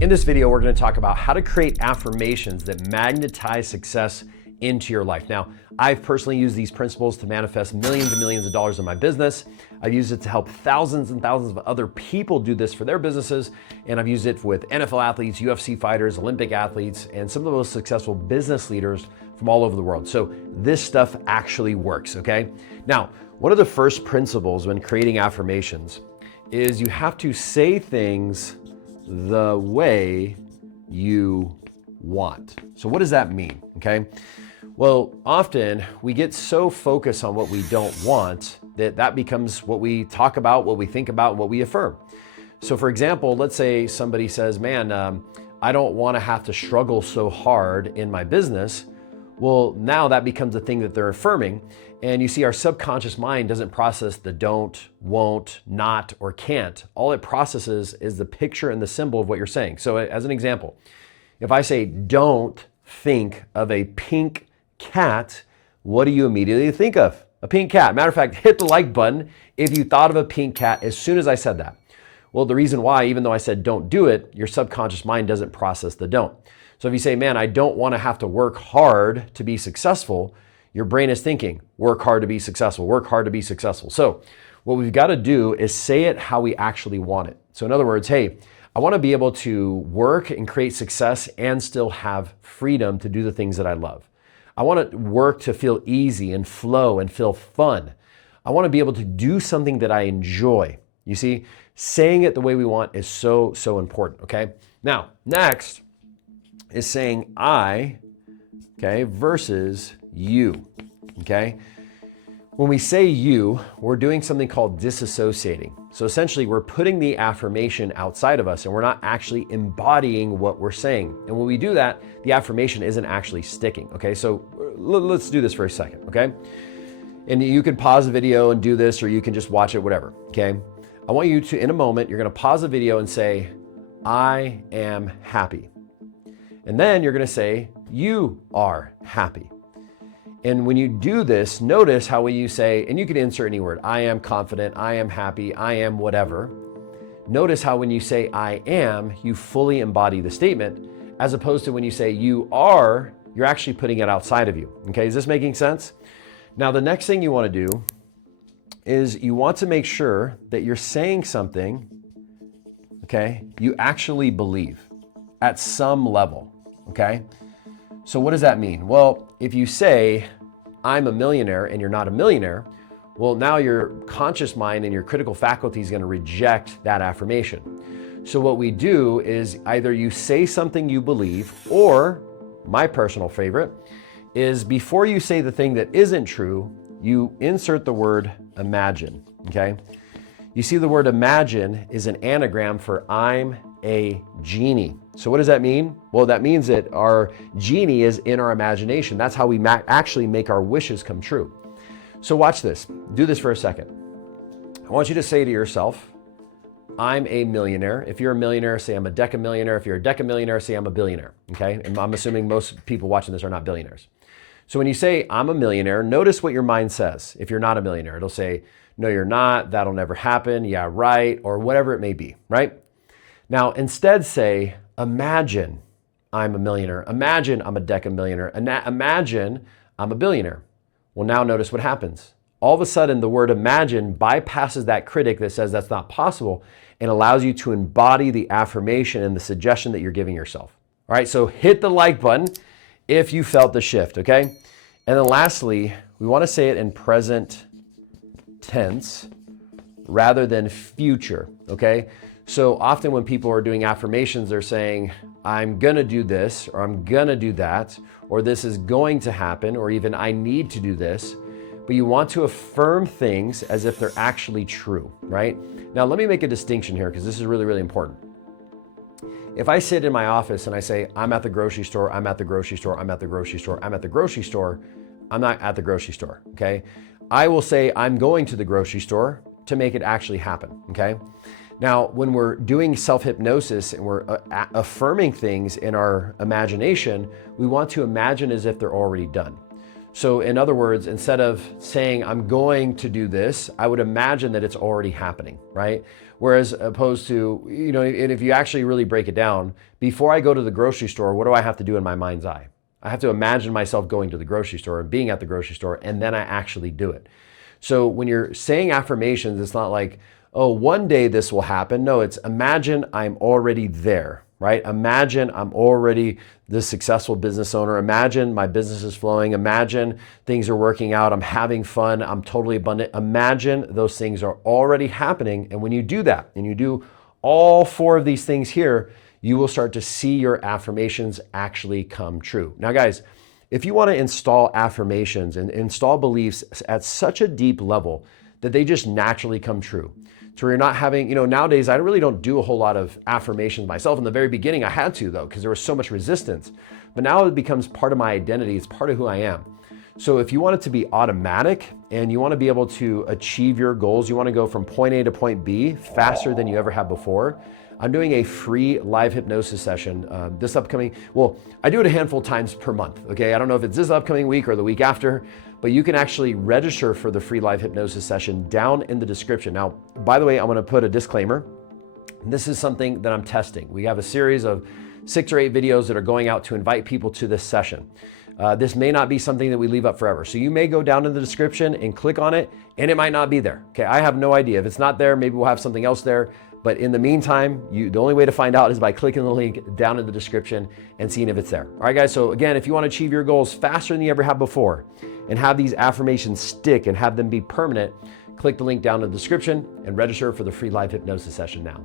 In this video, we're going to talk about how to create affirmations that magnetize success into your life. Now, I've personally used these principles to manifest millions and millions of dollars in my business. I've used it to help thousands and thousands of other people do this for their businesses. And I've used it with NFL athletes, UFC fighters, Olympic athletes, and some of the most successful business leaders from all over the world. So this stuff actually works, okay? Now, one of the first principles when creating affirmations is you have to say things the way you want. So what does that mean, okay? Well, often we get so focused on what we don't want that becomes what we talk about, what we think about, what we affirm. So for example, let's say somebody says, man, I don't want to have to struggle so hard in my business. Well, now that becomes a thing that they're affirming. And you see, our subconscious mind doesn't process the don't, won't, not, or can't. All it processes is the picture and the symbol of what you're saying. So as an example, if I say, don't think of a pink cat, what do you immediately think of? A pink cat. Matter of fact, hit the like button if you thought of a pink cat as soon as I said that. Well, the reason why, even though I said don't do it, your subconscious mind doesn't process the don't. So if you say, man, I don't want to have to work hard to be successful, your brain is thinking, work hard to be successful, work hard to be successful. So what we've got to do is say it how we actually want it. So in other words, hey, I want to be able to work and create success and still have freedom to do the things that I love. I want to work to feel easy and flow and feel fun. I want to be able to do something that I enjoy. You see, saying it the way we want is so important, okay? Now, next is saying I, okay, versus you, okay? When we say you, we're doing something called disassociating. So essentially, we're putting the affirmation outside of us and we're not actually embodying what we're saying. And when we do that, the affirmation isn't actually sticking, okay? So let's do this for a second, okay? And you can pause the video and do this, or you can just watch it, whatever, okay? I want you to, in a moment, you're gonna pause the video and say, I am happy. And then you're gonna say, you are happy. And when you do this, notice how when you say, and you can insert any word, I am confident, I am happy, I am whatever. Notice how when you say I am, you fully embody the statement, as opposed to when you say you are, you're actually putting it outside of you. Okay, is this making sense? Now, the next thing you want to do is you want to make sure that you're saying something, okay, you actually believe at some level, okay? So what does that mean? Well, if you say, I'm a millionaire and you're not a millionaire, well, now your conscious mind and your critical faculty is going to reject that affirmation. So what we do is either you say something you believe, or my personal favorite is before you say the thing that isn't true, you insert the word imagine, okay? You see, the word imagine is an anagram for I'm a genie. So what does that mean? Well, that means that our genie is in our imagination. That's how we actually make our wishes come true. So watch this. Do this for a second. I want you to say to yourself, I'm a millionaire. If you're a millionaire, say I'm a decamillionaire. If you're a decamillionaire, say I'm a billionaire, okay? And I'm assuming most people watching this are not billionaires. So when you say I'm a millionaire, notice what your mind says. If you're not a millionaire, it'll say, no, you're not, that'll never happen, yeah, right, or whatever it may be, right? Now, instead say, imagine I'm a millionaire. Imagine I'm a decamillionaire. Imagine I'm a billionaire. Well, now notice what happens. All of a sudden, the word imagine bypasses that critic that says that's not possible and allows you to embody the affirmation and the suggestion that you're giving yourself. All right, so hit the like button if you felt the shift, okay? And then lastly, we want to say it in present tense rather than future, okay? So often when people are doing affirmations, they're saying, I'm gonna do this, or I'm gonna do that, or this is going to happen, or even I need to do this. But you want to affirm things as if they're actually true, right? Now, let me make a distinction here because this is really important. If I sit in my office and I say, I'm at the grocery store, I'm at the grocery store, I'm at the grocery store, I'm at the grocery store, I'm not at the grocery store, okay? I will say I'm going to the grocery store to make it actually happen, okay? Now, when we're doing self-hypnosis and we're affirming things in our imagination, we want to imagine as if they're already done. So in other words, instead of saying, I'm going to do this, I would imagine that it's already happening, right? Whereas opposed to, and if you actually really break it down, before I go to the grocery store, what do I have to do in my mind's eye? I have to imagine myself going to the grocery store and being at the grocery store, and then I actually do it. So when you're saying affirmations, it's not like, oh, one day this will happen. No, it's imagine I'm already there, right? Imagine I'm already the successful business owner. Imagine my business is flowing. Imagine things are working out. I'm having fun. I'm totally abundant. Imagine those things are already happening. And when you do that, and you do all 4 of these things here, you will start to see your affirmations actually come true. Now, guys, if you want to install affirmations and install beliefs at such a deep level that they just naturally come true, so you're not having, nowadays I really don't do a whole lot of affirmations myself. In the very beginning, I had to though, because there was so much resistance. But now it becomes part of my identity. It's part of who I am. So if you want it to be automatic and you want to be able to achieve your goals, you want to go from point A to point B faster than you ever have before, I'm doing a free live hypnosis session this upcoming, I do it a handful of times per month, okay? I don't know if it's this upcoming week or the week after, but you can actually register for the free live hypnosis session down in the description. Now, by the way, I'm gonna put a disclaimer. This is something that I'm testing. We have a series of 6 or 8 videos that are going out to invite people to this session. This may not be something that we leave up forever. So you may go down in the description and click on it, and it might not be there. Okay, I have no idea. If it's not there, maybe we'll have something else there. But in the meantime, the only way to find out is by clicking the link down in the description and seeing if it's there. All right, guys, so again, if you want to achieve your goals faster than you ever have before and have these affirmations stick and have them be permanent, click the link down in the description and register for the free live hypnosis session now.